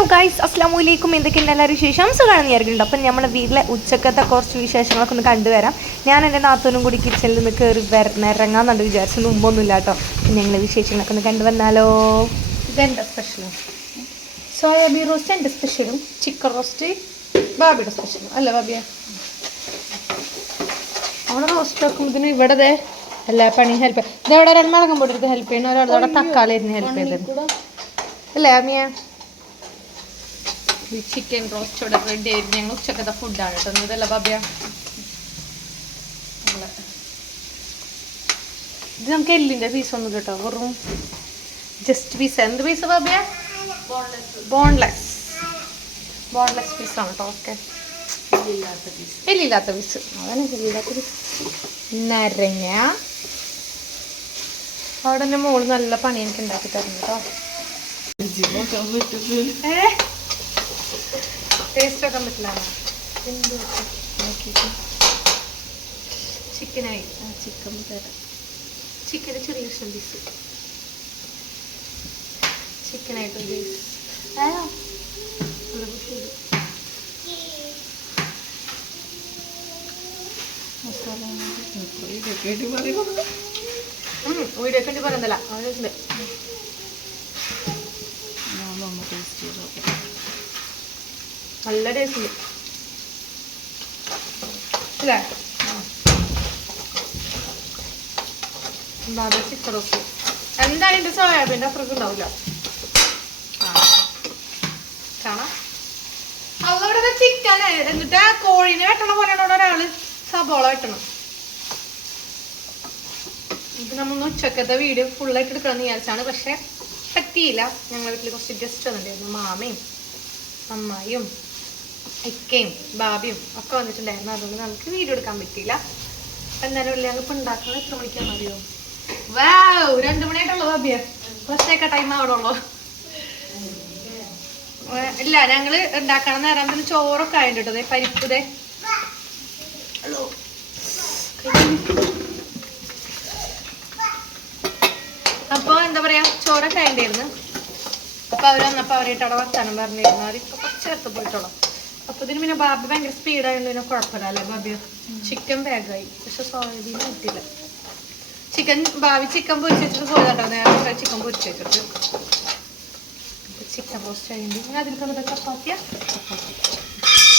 Hello guys അസ്ലാം വലൈക്കും എന്തൊക്കെയുണ്ട് എല്ലാവരും വിശേഷം? സുഖമാണ് വിചാരിക്കുന്നുണ്ട്. അപ്പം നമ്മുടെ വീട്ടിലെ ഉച്ചക്കത്തെ കുറച്ച് വിശേഷങ്ങളൊക്കെ ഒന്ന് കണ്ടുവരാം. ഞാൻ എന്റെ നാത്തൂനും കൂടി കിച്ചണിൽ നിന്ന് കയറി വരണ ഇറങ്ങാന്നുണ്ട് വിചാരിച്ചു മുമ്പൊന്നുമില്ല കേട്ടോ. ഞങ്ങൾ വിശേഷങ്ങളൊക്കെ ഒന്ന് കണ്ടുവന്നാലോ? ഇതെന്റെ സ്പെഷ്യലും സോയാബീൻ റോസ്റ്റ് എന്റെ സ്പെഷ്യലും ചിക്കൻ റോസ്റ്റ് ബാബിയുടെ സ്പെഷ്യലും അല്ല ബാബിയ? അവിടെ റോസ്റ്റ് വെക്കുമ്പോഴത്തേനും ഇവിടെ എല്ലാ പണിയും ഹെൽപ്പ് ഇതവിടെ ഒരാൾ മുളകും പൊടി എടുത്ത് ഹെൽപ്പ് ചെയ്യണം. ഒരാൾ അവിടെ തക്കാളി ഹെൽപ്പ് ചെയ്തത്. അല്ലേ അമ്മിയ ചിക്കൻ റോസ്റ്റ് ഇവിടെ റെഡി ആയിരുന്നു. ഞങ്ങൾ ഉച്ചക്കത്തെ ഫുഡാണ് കേട്ടോ. ഇതല്ല ബാബിയ? ഇത് നമുക്ക് എല്ലിന്റെ പീസ് ഒന്നും കേട്ടോ. വെറും ജസ്റ്റ് പീസ് എന്ത് പീസ് ബാബിയ? ബോൺലെസ് ബോൺലെസ് പീസാണ് കേട്ടോ. ഓക്കെ എല്ലില്ലാത്ത പീസ് അതാണ് എല്ലില്ലാത്ത പീസ് നരങ്ങ. അവിടെ എന്റെ മോൾ നല്ല പണി എനിക്ക് ഉണ്ടാക്കി തരുന്നു കേട്ടോ. ടേസ്റ്റ് വെക്കാൻ പറ്റില്ല. ചിക്കനായി ആ ചിക്കൻ തരാം. ചിക്കന് ചെറിയ കഷ്ണം പീസ് ചിക്കനായിട്ട് പീസ് വീഡിയോ കണ്ടി പറയുന്നില്ല അവരുണ്ട് നല്ല ടേസ്റ്റ് അല്ലേ ബാബ ചിക്കൻ റോസ്റ്റ് എന്തായാലും എന്റെ സോയാബീന്റെ അത്രയ്ക്ക് ഉണ്ടാവില്ല കാണാം. അവിടെ ചിക്കൻ എന്നിട്ട് കോഴീനെ വെട്ടണ പോലെയാണ് ഒരാൾ സബോള വെട്ടണം. ഇത് നമ്മൾ ഉച്ചക്കത്തെ വീഡിയോ ഫുള്ളായിട്ട് എടുക്കണമെന്ന് വിചാരിച്ചാണ്. പക്ഷെ പറ്റിയില്ല. ഞങ്ങളുടെ വീട്ടിൽ കുറച്ച് ഗസ്റ്റ് വന്നിട്ടുണ്ടായിരുന്നു. മാമയും അമ്മായിയും ഇക്കയും ബാബിയും ഒക്കെ വന്നിട്ടുണ്ടായിരുന്നു. അതുകൊണ്ട് നമുക്ക് വീഡിയോ എടുക്കാൻ പറ്റിയില്ല. എന്തായാലും ഉള്ളി ഞങ്ങൾ ഉണ്ടാക്കുന്നത് എത്ര മണിക്കാണ് അറിയോ വാവ് രണ്ട് മണിയായിട്ടുള്ളൂ ബാബിയ. ഫസ്റ്റേക്ക ടൈം അവിടെ ഉള്ളു ഇല്ല ഞങ്ങൾ ഉണ്ടാക്കണം നേരം പിന്നെ ചോറൊക്കെ ആയിട്ടുണ്ട് ദേ പരിപ്പ് ഹലോ അപ്പൊ എന്താ പറയാ? ചോറൊക്കെ ആയിട്ടുണ്ടായിരുന്നു അപ്പൊ അവർ വന്നപ്പോ അവരായിട്ട് അവിടെ വർത്താനം പറഞ്ഞിരുന്നു. അവരിപ്പൊ കുറച്ച് നേരത്തെ പോയിട്ടുള്ളൂ. അപ്പൊ ഇതിന് പിന്നെ ബാബി ഭയങ്കര സ്പീഡായതുകൊണ്ട് പിന്നെ കുഴപ്പമില്ല അല്ലേ ബാബി ചിക്കൻ വേഗമായി പക്ഷെ സോയാബീൻ കിട്ടില്ല ചിക്കൻ ബാബി ചിക്കൻ പൊരിച്ച് വെച്ചിട്ട് പോയതാട്ടോ. നേരത്തെ ചിക്കൻ പൊരിച്ച് വെച്ചിട്ട് ചിക്കൻ റോസ്റ്റ് ഇനി അതിൽ തന്നെ ചപ്പാത്തിയ? ചപ്പാത്തി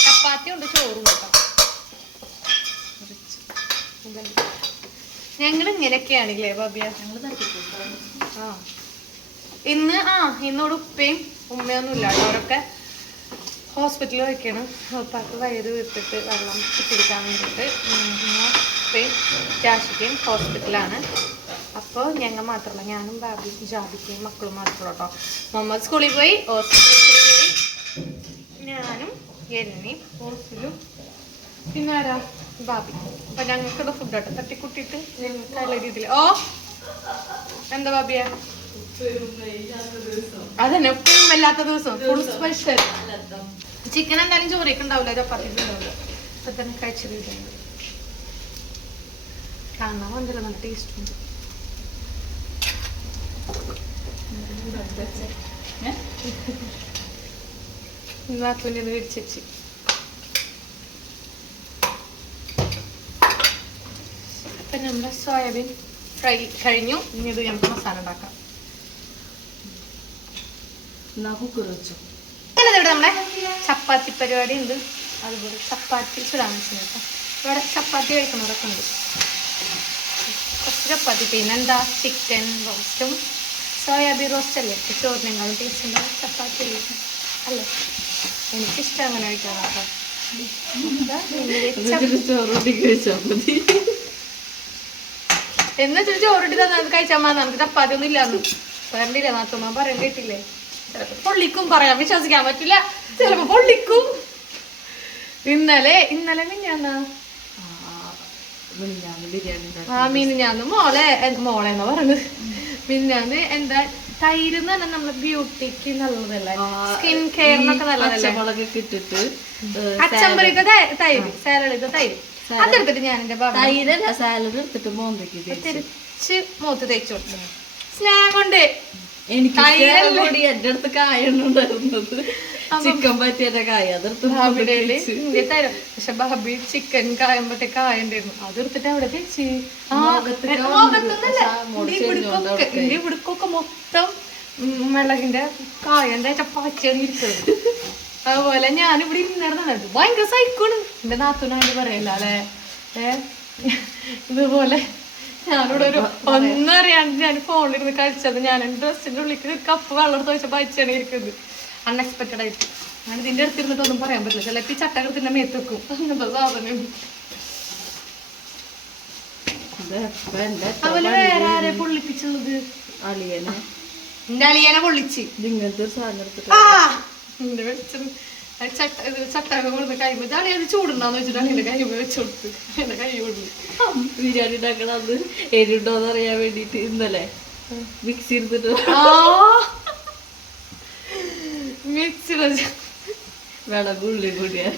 ചപ്പാത്തി ഉണ്ട് ചോറും കേട്ടോ. ഞങ്ങൾ ഇങ്ങനെയൊക്കെയാണല്ലേ ബാബിയ ആ. ഇന്ന് ആ ഇന്നോട് ഉപ്പയും ഉമ്മയൊന്നും ഇല്ല അവരൊക്കെ ഹോസ്പിറ്റലിൽ വയ്ക്കണം ഉപ്പാക്ക് വയറ് വീർത്തിട്ട് വെള്ളം കുടിക്കാൻ വേണ്ടിയിട്ട്. ഉപ്പയും ജാഷിക്കയും ഹോസ്പിറ്റലാണ്. അപ്പോൾ ഞങ്ങൾ മാത്രമല്ല ഞാനും ബാബി ജാബിക്കയും മക്കളും മാത്രമല്ല കേട്ടോ. മുഹമ്മദ് സ്കൂളിൽ പോയി ഹോസ്പിറ്റലിൽ പോയി. ഞാനും എന്നെ ഹോസ്പിറ്റലും പിന്നെ ആരാ? ബാബി. അപ്പം ഞങ്ങൾക്കുള്ള ഫുഡ് കേട്ടോ തട്ടിക്കുട്ടിയിട്ട് ഞങ്ങൾക്ക് നല്ല രീതിയിൽ ഓ! എന്താ ബാബിയ? അതന്നെ എപ്പോഴും വല്ലാത്ത ദിവസം. ഫുൾ സ്പെഷ്യൽ ചിക്കൻ എന്തായാലും ചോറിയൊക്കെ ഉണ്ടാവില്ല? ചപ്പാത്തി ഉണ്ടാവില്ല? ഇപ്പൊ തന്നെ കഴിച്ചത് കാണാൻ വന്നില്ല നല്ല ടേസ്റ്റ് ഉണ്ട്. നാത്തുവിന്റെ വിരിച്ചു അപ്പൊ നമ്മുടെ സോയാബീൻ ഫ്രൈ കഴിഞ്ഞു. ഇനി ഇത് നമുക്ക് മസാല ഉണ്ടാക്കാം. അങ്ങനെ ഇവിടെ നമ്മുടെ ചപ്പാത്തി പരിപാടി ഉണ്ട്. അതുപോലെ ചപ്പാത്തി ചുടാൻ വെച്ചിട്ട് ഇവിടെ ചപ്പാത്തി കഴിക്കുന്നവരൊക്കെ ഉണ്ട്. കുറച്ച് ചപ്പാത്തി പിന്നെ എന്താ ചിക്കൻ റോസ്റ്റും സോയാബീൻ റോസ്റ്റ് അല്ലേ? ചോറിനെങ്കിലും ടേസ്റ്റ് ഉണ്ടാവും ചപ്പാത്തി അല്ലേ? അല്ലേ? എനിക്കിഷ്ടം അങ്ങനെ കഴിക്കാൻ കേട്ടോ. എന്നുവെച്ചാൽ എന്ന് വെച്ചാൽ ചോറിട്ട് തന്നെ കഴിച്ചാൽ മതി. നമുക്ക് ചപ്പാത്തി ഒന്നും ഇല്ലാന്ന് പറഞ്ഞില്ല മാത്രമ്മ പറയാൻ കേട്ടില്ലേ? പൊള്ളിക്കും പറയാൻ വിശ്വസിക്കാൻ പറ്റില്ല. ചിലപ്പോ പൊള്ളിക്കും. ഇന്നലെ ഇന്നലെ മിന്നാന്ന് ആ മിനിഞ്ഞാന്ന് മോളെ മോളെ എന്നാ പറഞ്ഞത് മിനിഞ്ഞാന്ന് എന്താ തൈര് എന്ന് പറഞ്ഞാൽ നമ്മളെ ബ്യൂട്ടിക്ക് നല്ലതല്ലേ? സ്കിൻ കെയറിനൊക്കെ നല്ലതല്ലേ? ഇട്ടിട്ട് അച്ചമ്പറിക്ക് തൈര് സാലഡിന്റെ തൈര്. അതെടുത്തിട്ട് ഞാൻ എന്റെ തൈരല്ല സാലഡ് എടുത്തിട്ട് മോന്തയ്ക്ക് തിരിച്ച് മൂത്ത് തേച്ചു കൊടുത്തു. സ്നേഹം കൊണ്ട്. എനിക്ക്? കൂടി എന്റെ അടുത്ത് കായാണ് ഉണ്ടായിരുന്നത്. ചിക്കൻ പറ്റിയുടെ കായ. അതെടുത്ത് പക്ഷെ ബാബി ചിക്കൻ കായുമ്പത്തെ കായ ഉണ്ടായിരുന്നു. അതെടുത്തിട്ട് അവിടെ വെച്ച്. ആ മുഖത്തൊക്കെ എ- വന്നത്. മുഖത്തൊന്നല്ല. പക്ഷെ ആ മുഖത്ത് ഇവിടെ ഇവിടക്കൊക്കെ ഇവിടെ ഇവിടക്കൊക്കെ മൊത്തം മിളകിന്റെ കായന്റെ ചപ്പാച്ചിയാണ് ഇരിക്കുന്നത്. അതുപോലെ ഞാനിവിടെ ഇരുന്നിരുന്നത് ഭയങ്കര സൈക്കോണ് എന്റെ നാത്തൂനായിട്ട് പറയല്ലേ ഏ? ഇതുപോലെ ഞാനിവിടെ ഒരു ഒന്നറിയാണ്ട് ഞാൻ ഫോണിലിരുന്ന് കഴിച്ചത് ഞാൻ എന്റെ ഡ്രസ്സിന്റെ ഉള്ളിൽ ഒരു കപ്പ് വെള്ളം എടുത്ത് വെച്ച അയച്ചാണ് ഇരിക്കുന്നത് അൺഎക്സ്പെക്റ്റഡ് ആയിട്ട്. ഞാൻ ഇതിന്റെ അടുത്തിരുന്നിട്ട് ഒന്നും പറയാൻ പറ്റില്ല. ചിലപ്പോൾ ഈ ചട്ടകത്തിന്റെ മേത്ത് വെക്കും. അങ്ങനത്തെ സാധനം. ഇത് ഇപ്പൊ എന്റെ അതുപോലെ വേറെ ആരെ പൊള്ളിപ്പിച്ചുള്ളത്? അളിയനെ. എന്റെ അളിയനെ പൊള്ളിച്ച്. ഇങ്ങനത്തെ ഒരു സാധനം എടുത്തിട്ട് അത് ചട്ട ഇത് ചട്ടകം കൊടുത്ത് കൈ വെച്ച് അളിയത് ചൂടുണ്ടാന്ന് വെച്ചിട്ടാണ് എന്റെ കൈ വെച്ച് കൊടുത്ത്. കൈ കൊടുത്ത്. ബിരിയാണി ഉണ്ടാക്കണത് എരിണ്ടോന്ന് അറിയാൻ വേണ്ടിയിട്ട് ഇന്നലെ മിക്സി എടുത്തിട്ട് മിക്സി വിളവ് ഉള്ളി കൂടിയാ.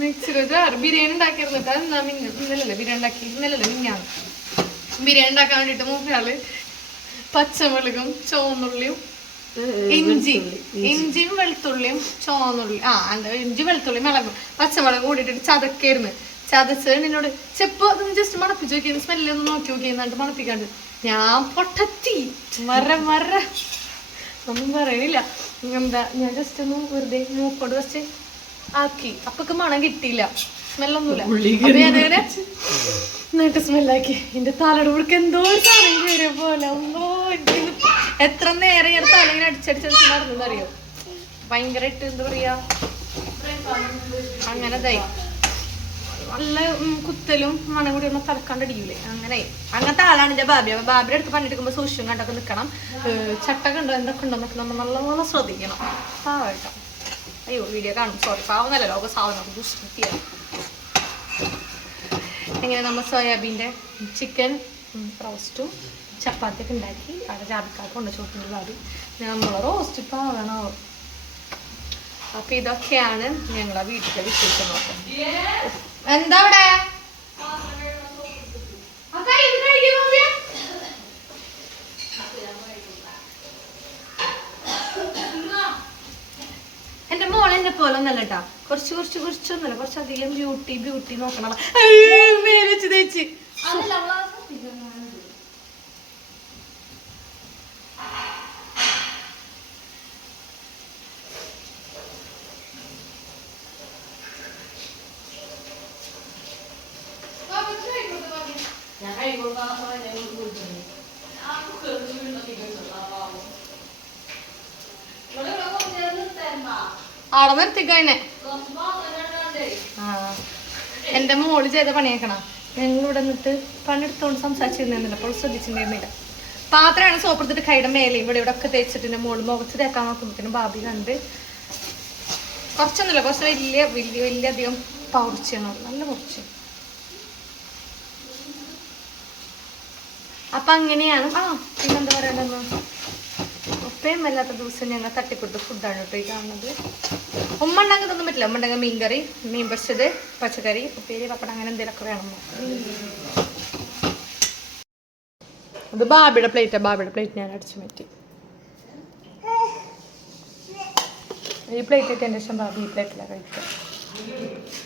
മിക്സി ബിരിയാണി ഉണ്ടാക്കിയിരുന്നിട്ട് അത് എന്നാ മിന്ന ഇന്നലല്ലേ ബിരിയാണി ഉണ്ടാക്കി? ഇന്നലല്ലേ മിന്നാണ് ബിരിയാണി ഉണ്ടാക്കാൻ വേണ്ടിട്ട് മൂപ്പയാൾ പച്ചമുളകും ചുവന്നുള്ളിയും ഇഞ്ചി. ഇഞ്ചിയും വെളുത്തുള്ളിയും ചോന്നുള്ളി ആ അല്ല ഇഞ്ചി വെളുത്തുള്ളി മിളകും പച്ചമുളകും കൂടിയിട്ട് ചതക്കായിരുന്നു ചതച്ചത് എന്നോട് ചെപ്പ് അതൊന്ന് ജസ്റ്റ് മണപ്പിച്ച് നോക്കി സ്മെല്ല് ഒന്ന് നോക്കി നോക്കി എന്നിട്ട് മണപ്പിക്കാണ്ട്. ഞാൻ പൊട്ടത്തി. മറ മറ. ഒന്നും പറയണില്ല. എന്താ ഞാൻ ജസ്റ്റ് ഒന്ന് വെറുതെ മൂക്കോട് വെച്ച് ആക്കി. അപ്പൊക്ക് മണം കിട്ടിയില്ല. സ്മെല്ലൊന്നുമില്ല ഞാനങ്ങനെ എന്നിട്ട് സ്മെല്ലാക്കി എന്റെ തലയുടെ എന്തോ ഒരു സാധനം കയറിയ പോലെ. ഒന്നോ എത്ര നേരം ഞാൻ തലയിൽ ഇങ്ങനെ അടിച്ചടിച്ചടിച്ച് നടന്നറിയോ ഭയങ്കരമായിട്ട് എന്താ പറയാ? അങ്ങനെ ഇതായി. നല്ല കുത്തലും മണം കൂടി ഒന്ന് തലക്കാണ്ടടിയൂലേ അങ്ങനെ അങ്ങനത്തെ ആളാണ് എന്റെ ബാബി. അപ്പൊ ബാബിയുടെ അടുത്ത് പണിയെടുക്കുമ്പോൾ സൂക്ഷിച്ചും കണ്ടൊക്കെ നിൽക്കണം. ചട്ടൊക്കെ ഉണ്ടോ? എന്തൊക്കെ ഉണ്ടോ എന്നൊക്കെ നമ്മൾ നല്ലോണം ശ്രദ്ധിക്കണം. പാവട്ടോ അയ്യോ വീഡിയോ കാണും. സോറി പാവുന്നല്ല ലോക സാധനം. ദുഷ്കൃതിയാണ് ഇങ്ങനെ നമ്മൾ സോയാബീന്റെ ചിക്കൻ റോസ്റ്റും ചപ്പാത്തിയൊക്കെ ഉണ്ടാക്കി അവിടെ ജാതിക്കാർക്ക് കൊണ്ട് ചോട്ടിന്റെ ബാബി നമ്മൾ റോസ്റ്റ് പാവണോ അപ്പൊ ഇതൊക്കെയാണ് ഞങ്ങളെ വീട്ടിലെ വിശേഷങ്ങളൊക്കെ എന്താ അവിടെ. എന്റെ മോൾ എന്നെ പോലെ ഒന്നല്ല കേട്ടാ. കുറച്ച് കുറച്ച് കുറച്ചൊന്നല്ല കുറച്ചധികം ബ്യൂട്ടി ബ്യൂട്ടി നോക്കണം മേലിച്ച് തേച്ച്. ആടെ നിർത്തിക്കഴിഞ്ഞെ ആ. എന്റെ മോൾ ചെയ്ത പണിയേക്കണ. ഞങ്ങൾ ഇവിടെ നിന്നിട്ട് പണിയെടുത്തോണ്ട് സംസാരിച്ചിരുന്നില്ല അപ്പോൾ ശ്രദ്ധിച്ചിട്ടുണ്ടായിരുന്നില്ല പാത്രമാണ് സോപ്പ് എടുത്തിട്ട് കൈയുടെ മേലെ ഇവിടെ ഇവിടെ ഒക്കെ തേച്ചിട്ട് എന്റെ മോൾ മുഖത്ത് തേക്കാൻ നോക്കുമ്പോഴത്തേനും ബാബി കണ്ട് കുറച്ചൊന്നുമില്ല. കുറച്ച് വലിയ വലിയ വലിയ അധികം പൗർച്ചയാണ്. നല്ല കുറച്ച് അപ്പൊ അങ്ങനെയാണ്. ആ പിന്നെന്താ പറയണ്ടെന്ന് ഉപ്പയും അല്ലാത്ത ദിവസം ഞങ്ങൾ തട്ടിക്കൊടുത്ത ഫുഡാണ് കേട്ടോ ഈ കാണുന്നത്. ഉമ്മ തന്നും പറ്റില്ല. ഉമ്മ ഉണ്ടെങ്കിൽ മീൻകറി മീൻ പൊരിച്ചത് പച്ചക്കറി ഉപ്പേരി പപ്പടം അങ്ങനെ എന്തെങ്കിലുമൊക്കെ വേണം. അത് ബാബിയുടെ പ്ലേറ്റാണ് ബാബിയുടെ പ്ലേറ്റ് ഞാൻ അടിച്ചു മാറ്റി. ഈ പ്ലേറ്റ് ഒക്കെ എന്റെ ഇഷ്ടം ബാബി ഈ പ്ലേറ്റിലാണ് കഴിക്കുക.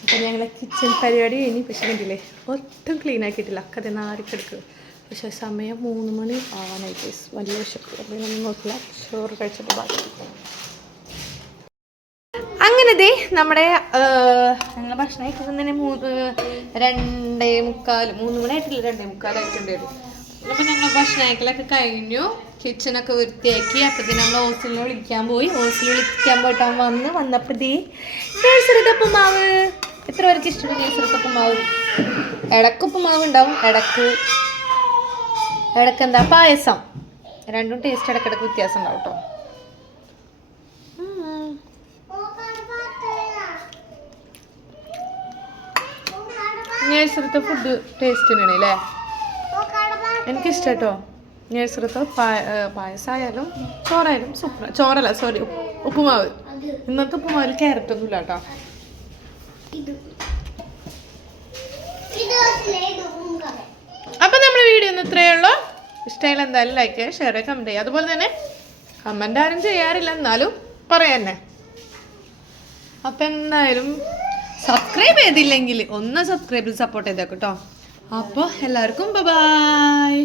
അപ്പം ഞങ്ങളെ കിച്ചൺ പരിപാടി കഴിഞ്ഞ് പക്ഷേ കണ്ടില്ലേ ഒട്ടും ക്ലീൻ ആക്കിയിട്ടില്ല. അക്കതെ നാരിക്കെടുക്കുക പക്ഷെ സമയം മൂന്ന് മണി ആവാനായിട്ട് വലിയ വിശപ്പ്. നോക്കില്ല. ചോറ് കഴിച്ചിട്ട് ബാക്കി. അങ്ങനെ ദേ നമ്മുടെ ഞങ്ങൾ ഭക്ഷണം കഴിക്കുന്നതിന് മൂന്ന് രണ്ടേ മുക്കാൽ മൂന്ന് മണിയായിട്ടില്ല രണ്ടേ മുക്കാലായിട്ടുണ്ടായിരുന്നു അപ്പം ഞങ്ങൾ ഭക്ഷണം കഴിക്കലൊക്കെ കഴിഞ്ഞു. കിച്ചണൊക്കെ വൃത്തിയാക്കി. അപ്പോഴത്തേന് നമ്മൾ ഹോസ്റ്റലിൽ വിളിക്കാൻ പോയി. ഹോസ്റ്റലിൽ വിളിക്കാൻ പോയിട്ട് അവൻ വന്ന് വന്നപ്പോഴത്തേ ഉപ്പുമാവ് എത്ര പേർക്ക് ഇഷ്ടപ്പെട്ടു കേസരത്തെ ഉപ്പുമാവ് ഇടയ്ക്ക് ഉപ്പുമാവ് ഉണ്ടാവും ഇടയ്ക്ക് ഇടയ്ക്ക് എന്താ പായസം. രണ്ടും ടേസ്റ്റ് ഇടയ്ക്കിടയ്ക്ക് വ്യത്യാസം ഉണ്ടാവും കേട്ടോ ഫുഡ് ടേസ്റ്റ് തന്നെയാണ് അല്ലേ എനിക്കിഷ്ടം കേട്ടോ നേഴ്സറിത്തെ പായസമായാലും ചോറായാലും സൂപ്പർ ചോറല്ല സോറി ഉപ്പുമാവ്. ഇന്നത്തെ ഉപ്പുമാവിൽ ക്യാരറ്റ് ഒന്നും ഇല്ല കേട്ടോ അപ്പൊ നമ്മുടെ വീഡിയോ ഒന്ന് ഇത്രയേ ഉള്ളൂ. ഇഷ്ടമായാലും എന്തായാലും ലൈക്ക് ചെയ്യുക ഷെയർ ചെയ്യുക കമന്റ് ചെയ്യുക അതുപോലെ തന്നെ കമന്റ് ആരും ചെയ്യാറില്ല എന്നാലും പറയാം തന്നെ അപ്പം എന്തായാലും സബ്സ്ക്രൈബ് ചെയ്തില്ലെങ്കിൽ ഒന്ന് സബ്സ്ക്രൈബ് ചെയ്ത് സപ്പോർട്ട് ചെയ്തേക്കും കേട്ടോ അപ്പോൾ എല്ലാവർക്കും ബൈ